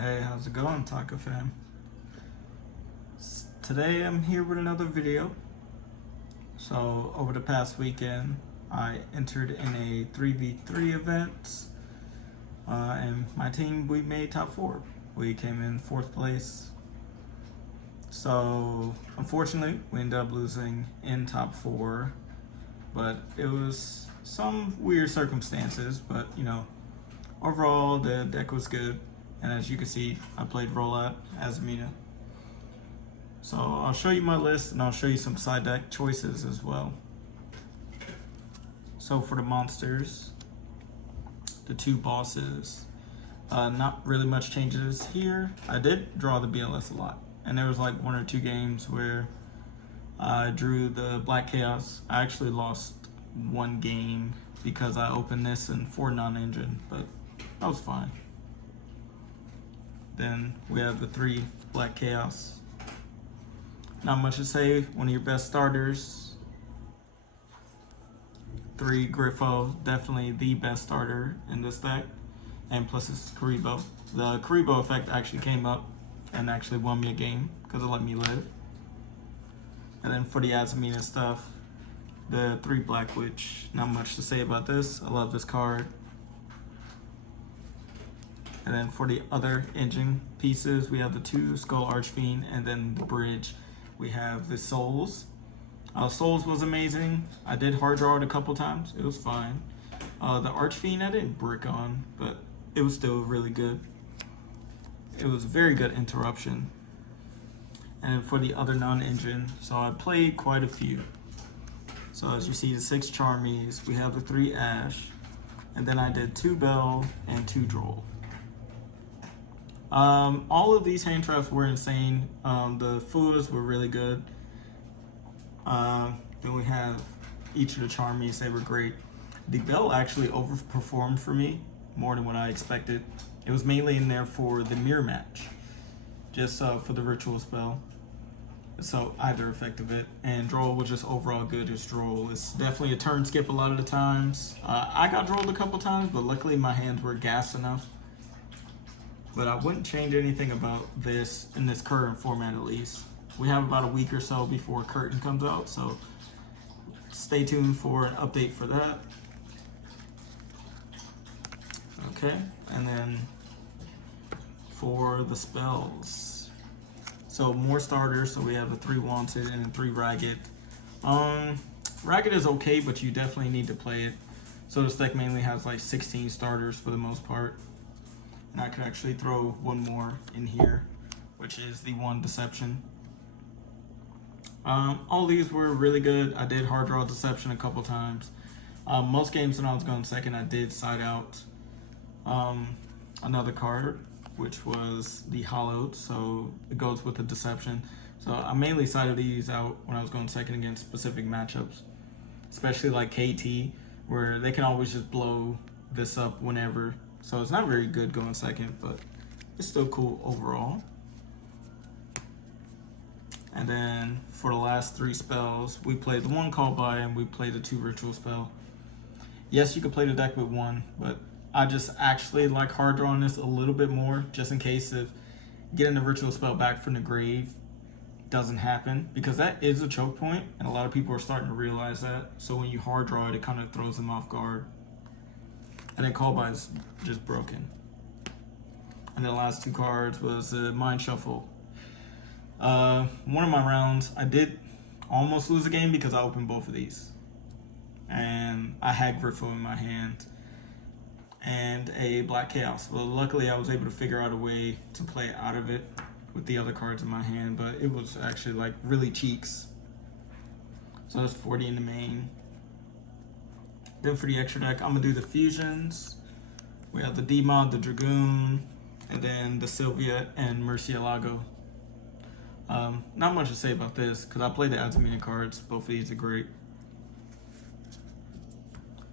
Hey, how's it going, Taka fam? Today I'm here with another video. So, over the past weekend, I entered in a 3v3 event, and my team, we made top 4. We came in 4th place. So, unfortunately, we ended up losing in top 4, but it was some weird circumstances, but overall the deck was good. And as you can see, I played Rolad as Mina. So I'll show you my list and I'll show you some side deck choices as well. So for the monsters, the 2 bosses, not really much changes here. I did draw the BLS a lot, and there was like 1 or 2 games where I drew the Black Chaos. I actually lost 1 game because I opened this in 4 non-engine, but that was fine. Then we have the 3 Black Chaos. Not much to say, one of your best starters. 3 Griffo, definitely the best starter in this deck. And plus it's Karibo. The Karibo effect actually came up and actually won me a game because it let me live. And then for the Azamina stuff, the 3 Black Witch. Not much to say about this. I love this card. And then for the other engine pieces, we have the 2 Skull Archfiend, and then the bridge, we have the Souls. Souls was amazing. I did hard draw it a couple times. It was fine. The Archfiend I didn't brick on, but it was still really good. It was a very good interruption. And for the other non-engine, so I played quite a few. So as you see, the 6 Charmies, we have the 3 Ash, and then I did 2 Bell and 2 Droll. All of these hand traps were insane. The Fuas were really good. Then we have each of the Charmies, they were great. The Bell actually overperformed for me more than what I expected. It was mainly in there for the mirror match, just for the ritual spell. So either effect of it, and Droll was just overall good as Droll. It's definitely a turn skip a lot of the times. I got Drolled a couple times, but luckily my hands were gassed enough. But I wouldn't change anything about this in this current format, at least. We have about a week or so before Curtain comes out, so stay tuned for an update for that. Okay, and then for the spells. So more starters, so we have a 3 Wanted and a 3 Ragged. Ragged is okay, but you definitely need to play it. So this deck mainly has like 16 starters for the most part. And I could actually throw 1 more in here, which is the 1 Deception. All these were really good. I did hard draw Deception a couple times. Most games when I was going second, I did side out another card, which was the Hollowed, so it goes with the Deception. So I mainly sided these out when I was going second against specific matchups, especially like KT, where they can always just blow this up whenever. So it's not very good going second, but it's still cool overall. And then for the last 3 spells, we played the 1 Call By and we played the 2 Ritual Spell. Yes, you could play the deck with 1, but I just actually like hard drawing this a little bit more, just in case of getting the Ritual Spell back from the grave doesn't happen, because that is a choke point, and a lot of people are starting to realize that. So when you hard draw it, it kind of throws them off guard. And then Call By is just broken. And the last 2 cards was the Mind Shuffle. One of my rounds, I did almost lose a game because I opened both of these. And I had Griffo in my hand and a Black Chaos. Well, luckily I was able to figure out a way to play out of it with the other cards in my hand, but it was actually like really cheeks. So that's 40 in the main. Then for the extra deck, I'm gonna do the fusions. We have the D-Mod, the Dragoon, and then the Sylvia and Murcielago. Not much to say about this, because I played the Azamina cards. Both of these are great.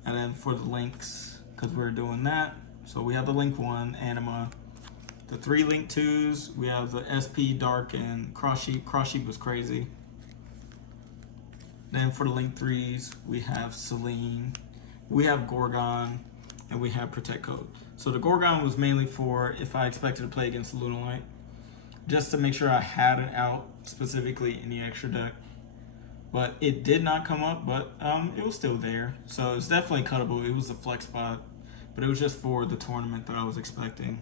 And then for the links, because we're doing that, so we have the Link 1, Anima. The 3 Link 2s, we have the SP, Dark, and Cross Sheep. Cross Sheep was crazy. Then for the Link 3s, we have Celine. We have Gorgon. and we have Protect Code. So the Gorgon was mainly for if I expected to play against Lunalite, just to make sure I had it out specifically in the extra deck. But it did not come up, but it was still there. So it's definitely cuttable. It was a flex spot, but it was just for the tournament that I was expecting.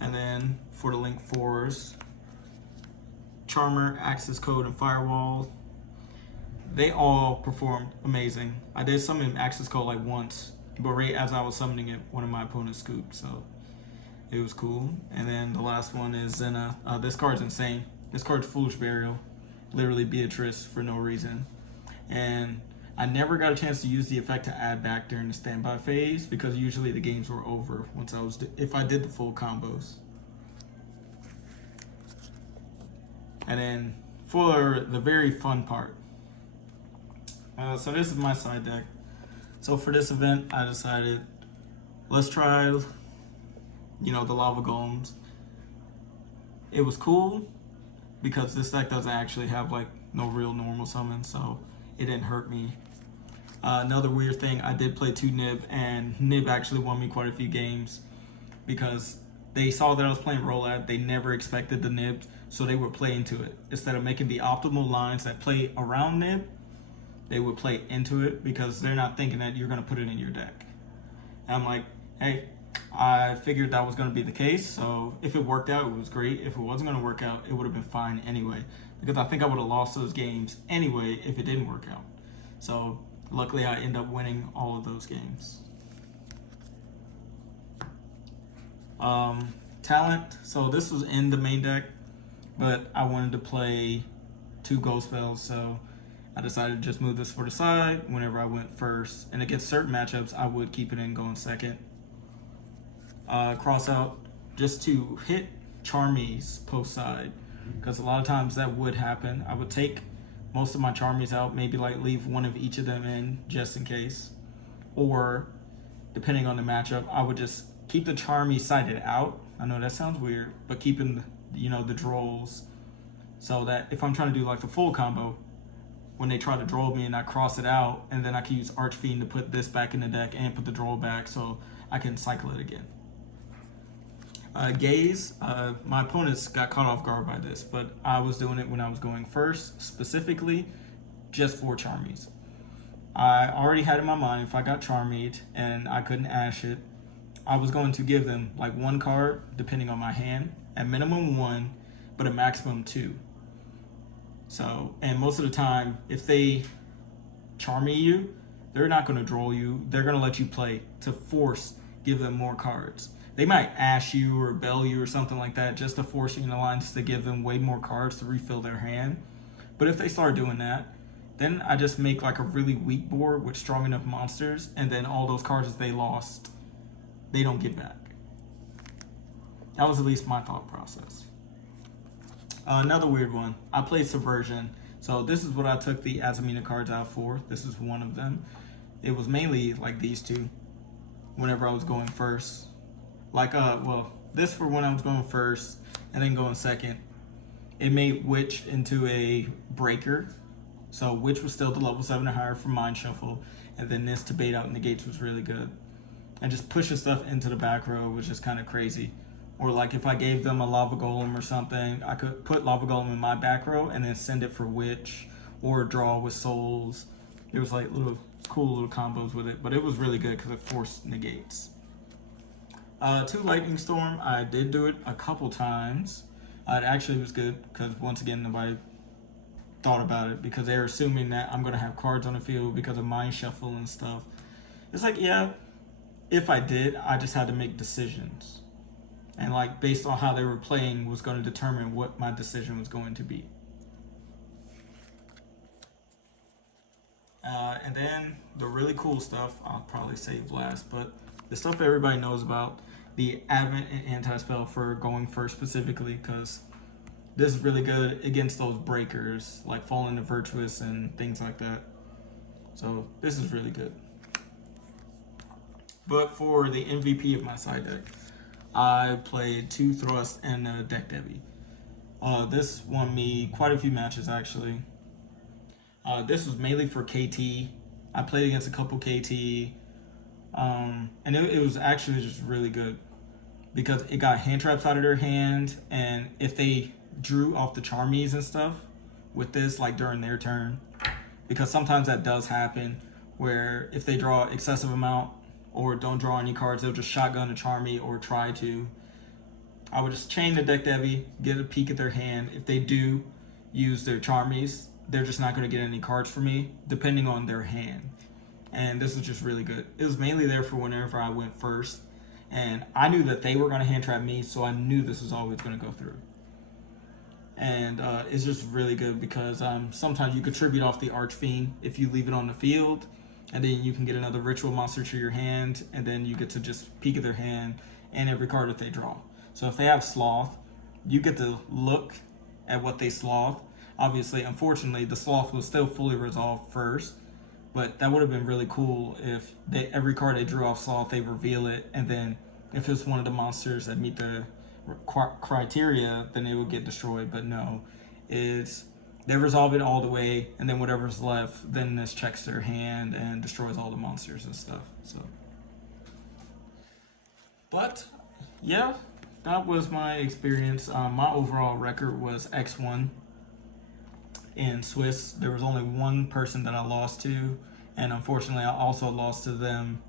And then for the Link 4s, Charmer, Access Code, and Firewall, they all performed amazing. I did summon Access Code like once, but right as I was summoning it, one of my opponents scooped, so it was cool. And then the last one is Zena. This card's insane. This card's Foolish Burial, literally Beatrice for no reason. And I never got a chance to use the effect to add back during the standby phase because usually the games were over once if I did the full combos. And then for the very fun part, so this is my side deck. So for this event, I decided let's try, the Lava Golems. It was cool because this deck doesn't actually have like no real normal summons, so it didn't hurt me. Another weird thing, I did play 2 Nib, and Nib actually won me quite a few games because they saw that I was playing Rolad. They never expected the Nibs, so they would play into it. Instead of making the optimal lines that play around Nib, they would play into it because they're not thinking that you're going to put it in your deck. And I'm like, hey, I figured that was going to be the case, so if it worked out, it was great. If it wasn't going to work out, it would have been fine anyway, because I think I would have lost those games anyway if it didn't work out. So luckily, I end up winning all of those games. Talent. So this was in the main deck, but I wanted to play 2 ghost spells, so I decided to just move this for the side whenever I went first. And against certain matchups, I would keep it in going second. Cross out just to hit Charmies post side, because a lot of times that would happen. I would take most of my Charmies out, maybe like leave one of each of them in just in case. Or depending on the matchup, I would just keep the Charmies sided out. I know that sounds weird, but keeping the Drolls, so that if I'm trying to do like the full combo, when they try to Droll me and I cross it out, and then I can use Archfiend to put this back in the deck and put the Droll back so I can cycle it again. Gaze, my opponents got caught off guard by this, but I was doing it when I was going first, specifically just for Charmies. I already had in my mind if I got Charmied and I couldn't Ash it, I was going to give them like 1 card, depending on my hand, at minimum 1, but a maximum 2. So, and most of the time, if they Charmy you, they're not going to Droll you. They're going to let you play to give them more cards. They might Ash you or Bell you or something like that just to force you in the line, just to give them way more cards to refill their hand. But if they start doing that, then I just make like a really weak board with strong enough monsters, and then all those cards that they lost, they don't get back. That was at least my thought process. Another weird one, I played Subversion. So this is what I took the Azamina cards out for. This is one of them. It was mainly like these 2 whenever I was going first. Like, this for when I was going first and then going second. It made Witch into a breaker. So Witch was still the level 7 or higher for Mind Shuffle. And then this to bait out negates was really good. And just pushing stuff into the back row was just kind of crazy. Or like if I gave them a Lava Golem or something, I could put Lava Golem in my back row and then send it for Witch or draw with Souls. There was like cool little combos with it, but it was really good because it forced negates. 2 Lightning Storm, I did do it a couple times. It actually was good because once again, nobody thought about it because they're assuming that I'm going to have cards on the field because of Mind Shuffle and stuff. It's like, yeah, if I did, I just had to make decisions. And like based on how they were playing was going to determine what my decision was going to be. And then the really cool stuff, I'll probably save last, but the stuff everybody knows about, the Advent and Anti-Spell for going first specifically, because this is really good against those breakers, like Falling to Virtuous and things like that. So this is really good. But for the MVP of my side deck, I played 2 Thrust and a Deck Debbie. This won me quite a few matches actually. This was mainly for KT I played against a couple KT, and it was actually just really good because it got hand traps out of their hand, and if they drew off the charmies and stuff with this, like during their turn, because sometimes that does happen, where if they draw excessive amount or don't draw any cards, they'll just shotgun a charmy or try to. I would just chain the deck Devi, get a peek at their hand. If they do use their charmies, they're just not going to get any cards for me, depending on their hand. And this is just really good. It was mainly there for whenever I went first, and I knew that they were going to hand trap me, so I knew this was always going to go through. And it's just really good because sometimes you contribute off the Archfiend if you leave it on the field, and then you can get another ritual monster to your hand, and then you get to just peek at their hand and every card that they draw. So if they have Sloth, you get to look at what they sloth. Obviously, unfortunately, the sloth was still fully resolved first, but that would have been really cool if every card they drew off sloth, they reveal it, and then if it's one of the monsters that meet the criteria, then it would get destroyed. But no, they resolve it all the way, and then whatever's left, then this checks their hand and destroys all the monsters and stuff. So, but yeah, that was my experience. My overall record was X1 in Swiss. There was only one person that I lost to, and unfortunately I also lost to them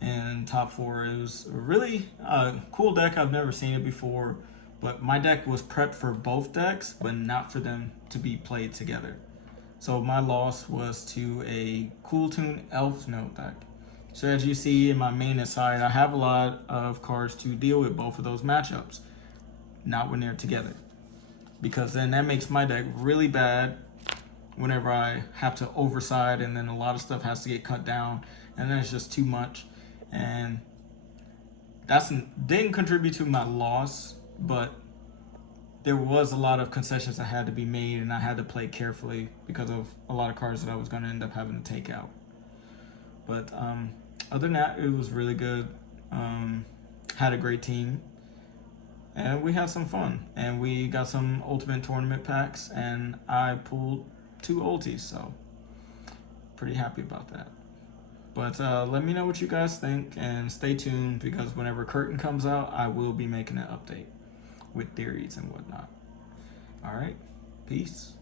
in top 4. It was a really cool deck. I've never seen it before, but my deck was prepped for both decks, but not for them to be played together. So my loss was to a Cool Tune Elf Note deck. So as you see in my main side, I have a lot of cards to deal with both of those matchups, not when they're together, because then that makes my deck really bad whenever I have to overside, and then a lot of stuff has to get cut down, and then it's just too much. And that didn't contribute to my loss, but there was a lot of concessions that had to be made, and I had to play carefully because of a lot of cards that I was going to end up having to take out. But other than that, it was really good. Had a great team, and we had some fun, and we got some ultimate tournament packs, and I pulled 2 ultis, so pretty happy about that. But let me know what you guys think, and stay tuned, because whenever Curtain comes out, I will be making an update with theories and whatnot. All right, peace.